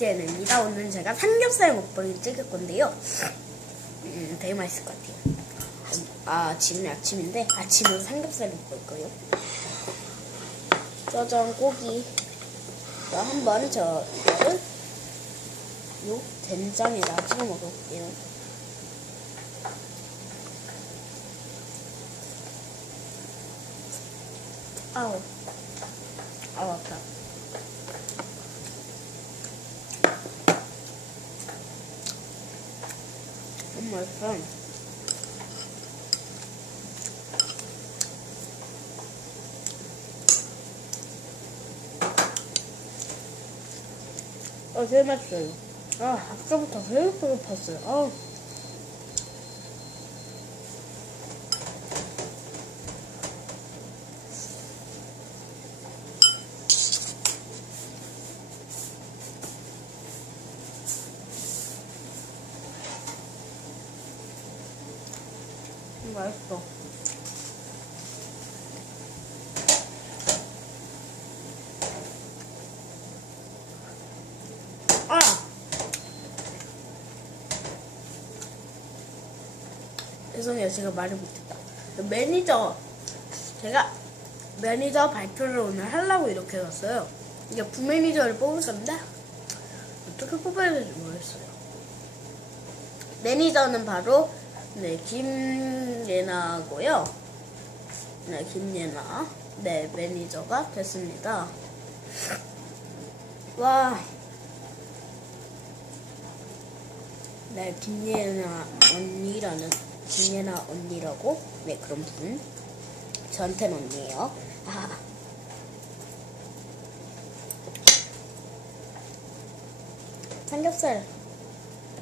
번째는입니다. 오늘 제가 삼겹살 먹방을 찍을 건데요. 음, 되게 맛있을 것 같아요. 아, 지금 아침인데 아침은 삼겹살을 먹을 거예요. 짜잔 고기. 자, 한번 저 이거를 요 된장에다 찍어 먹어볼게요. 아우, 아우 아파. 너무 맛있어. 어, 되게 맛있어요. 아, 아까부터 계속 배고팠어요. 아 음, 맛있어. 아! 죄송해요. 제가 말을 못했다. 그 매니저, 제가 매니저 발표를 오늘 하려고 이렇게 왔어요. 이게 부매니저를 뽑을 건데, 어떻게 뽑아야 될지 모르겠어요. 매니저는 바로, 네, 김예나고요. 네, 김예나. 네, 매니저가 됐습니다. 와. 네, 김예나 언니라는 김예나 언니라고 네 그런 분 저한테는 언니예요. 아. 삼겹살.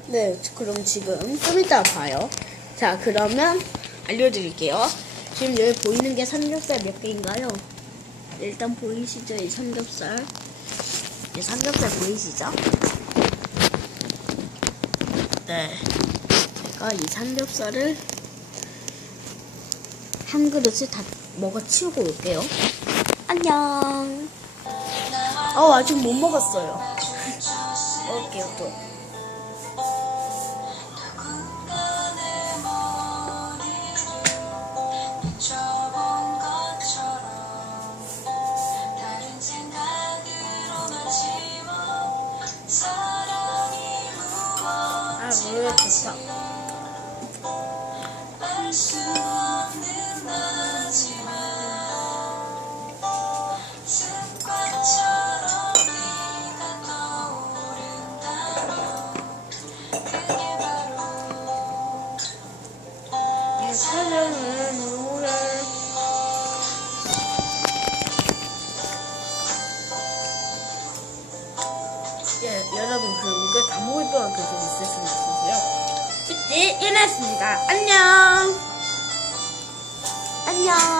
네, 그럼 지금 좀 이따 봐요. 자, 그러면 알려드릴게요. 지금 여기 보이는 게 삼겹살 몇 개인가요? 일단 보이시죠? 이 삼겹살. 이 삼겹살 보이시죠? 네. 제가 이 삼겹살을 한 그릇을 다 먹어 치우고 올게요. 안녕. 어, 아직 못 먹었어요. 먹을게요, 또. 아, 노래 예, 여러분, 그럼 이거 다 먹을 동안 계속 있으시면 좋으세요. 이제 일어났습니다. 안녕. 안녕.